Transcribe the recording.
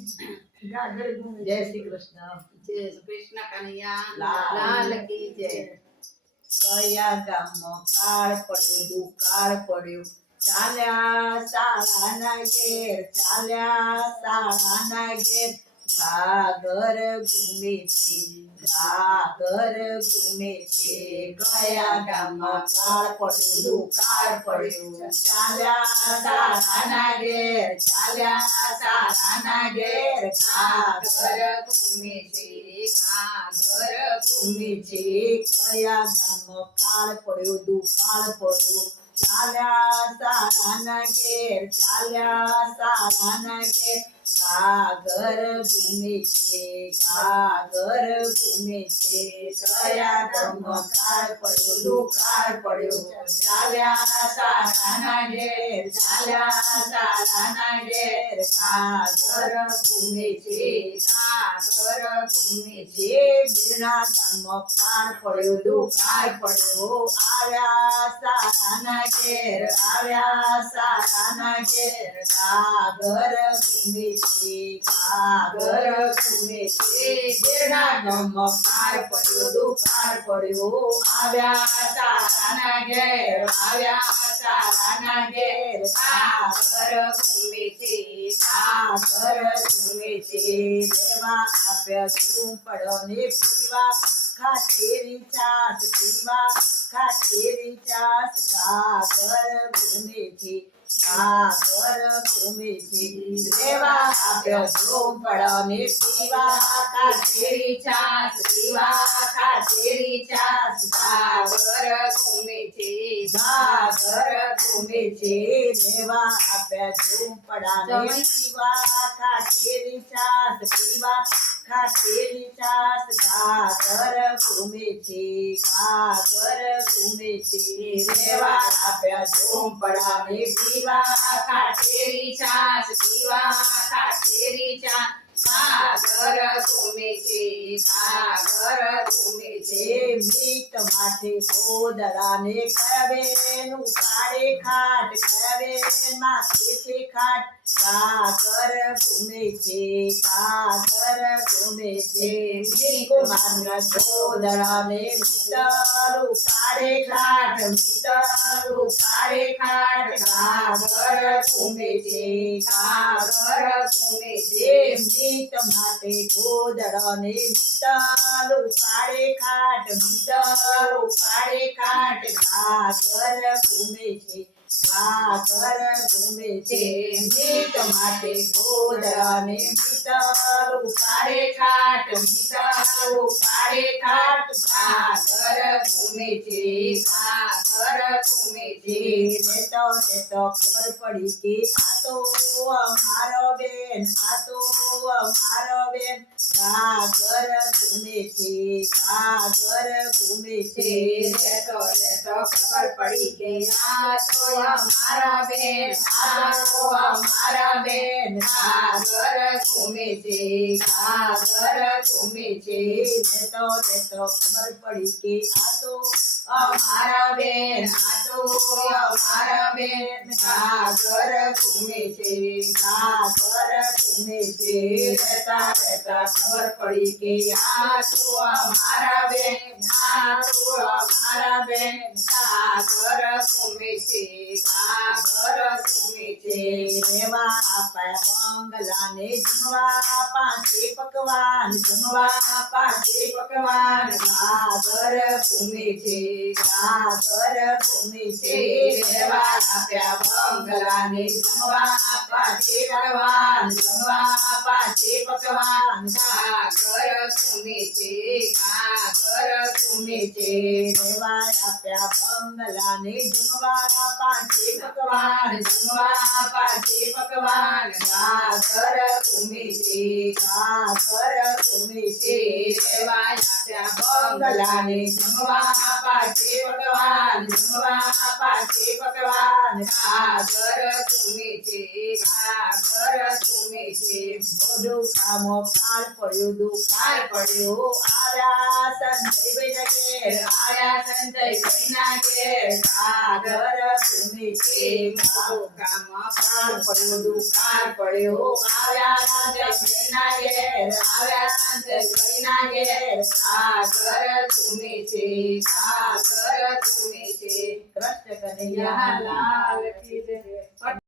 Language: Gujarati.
જય શ્રી કૃષ્ણ. જય શ્રી કૃષ્ણ કનૈયા. લાલ. કી જય. કયા ગામમાં કાળ પડ્યું દુકાળ પડ્યું? ચાલ્યા સાળાના ઘેર ચાલ્યા સાળાના ઘેર. ઘાઘર ઘૂમે છે ઘાઘર ઘૂમે છે. કયા ગામમાં કાળ પડ્યું દુકાળ પડ્યું? ચાલ્યા સાળાના ઘેર ચાલ્યા શાળાના ઘેર ઘર ભૂમિ છે દુકાળ પડ્યો ચાલ્યા સારાના ઘેર ચાલ્યા સારાના ઘેર ઘાઘર ભૂમિ છે સાગર ભૂમિ છે કયા ગામમાં કાર પડ્યો દુકાળ પડ્યો ચાલ્યા સારાના ઘેર ચાલ્યા સારાના ઘેર સાગર ભૂમિ છે સાગર ભૂમિ છે બીના ગામમાં કાર પડ્યો દુકાળ પડ્યો આવ્યા સારાના ઘેર આવ્યા સારાના ઘેર સાગર ભૂમિ છે ઘાઘર ભૂમિ છે બીના ગામમાં કાળ પડ્યો દુકાળ પડ્યો આવ્યા સારાના ઘેર આવ્યા સારાના ઘેર ઘાઘર ભૂમિ છે ઘાઘર ભૂમિ છે દેવા આપ્યા ઝૂંપડો ને પીવા ખાતેરી છાસ પીવા ખાતેરી ચાસ ઘાઘર ભૂમિ છે ઘાઘર ભૂમિ છે દેવા આપ્યો ઝૂંપડો ને પીવા ખાતેરી છાસ પીવા ખાતેરી છાસ ઘાઘર ભૂમિ છે ઘાઘર ભૂમિ છે દેવા આપ્યા ઝૂંપડા ને પીવા ખાતેરી છાસ પીવા ખાતેરી ચાસ ઘાઘર ઘૂમે છે ઘાઘર ઘૂમે છે રેવા આપ્યા ઝૂંપડા ને પીવા ખાતેરી છાસ પીવા ખાતેરી છાસ ઘાઘર તુમે છે, સાગર તુમે છે. મીત માટે સોદરાને કરવે નું કાળે ખાટ કરવે માથે છે ખાટ. સાગર તુમે છે, સાગર તુમે છે. મીત માન સોદરાને મિતરું કાળે ખાટ મિતરું કાળે ખાટ. સાગર તુમે છે, સાગર તુમે છે. મીત માટે ગોદડાને મિતાલો પાડે ખાટ મિતાલો પાડે ખાટ. ઘાઘર ઘૂમે છે ઘાઘર ઘૂમે છે. મીત માટે ગોદડાને મિતાલો પાડે ખાટ મિતાલો પાડે ખાટ. ઘાઘર ઘૂમે છે ઘાઘર ઘૂમે છે. નેતો નેતો ખબર પડી કે આ તો અમારો બેન, આ તો બેન. ઘાઘર ઘૂમે છે ઘાઘર ઘૂમે છે. તો તો ખબર પડી કે આ તો અમારા બેન. આ તો અમારા બેન. ઘાઘર ઘૂમે છે ઘાઘર ઘૂમે છે. તો તો ખબર પડી કે આ તો અમારા બેન. આ તો અમારા બેન. ઘાઘર ઘૂમે છે ઘાઘર બેન ઘાઘર ભૂમિ છે ઘાઘર ભૂમિ છે રેવા આપ્યા બંગલાને જમવા પાંચે પકવાન જમવા પાંચે પકવાન ઘાઘર ભૂમિ છે ઘાઘર ભૂમિ છે. રેવા આપ્યા બંગલાને જમવા પાંચે પકવાન જમવા પાંચે પકવાન ઘાઘર ભૂમિ છે ઘાઘર ભૂમિ છે. રેવા આપ્યા બંગલાને જમવા પાંચે પકવાન જમવા પાંચે પકવાન ઘાઘર ભૂમિ છે ઘાઘર ભૂમિ ભૂમિ છે મોઢું કામો કાળ પડ્યું દુકાળ પડ્યું આવ્યા સંજય ભાઈના ઘેર આયા સંજય ભાઈના ઘેર સાગર ભૂમિ છે મોટું કામ કાળ પડ્યું દુકાળ પડ્યું આવ્યા સંજય ભાઈના ઘેર આવ્યા સંજય ભાઈના ઘેર સાગર ભૂમિ છે સાગર ભૂમિ છે કૃષ્ણ કનૈયા લાલ કી જય.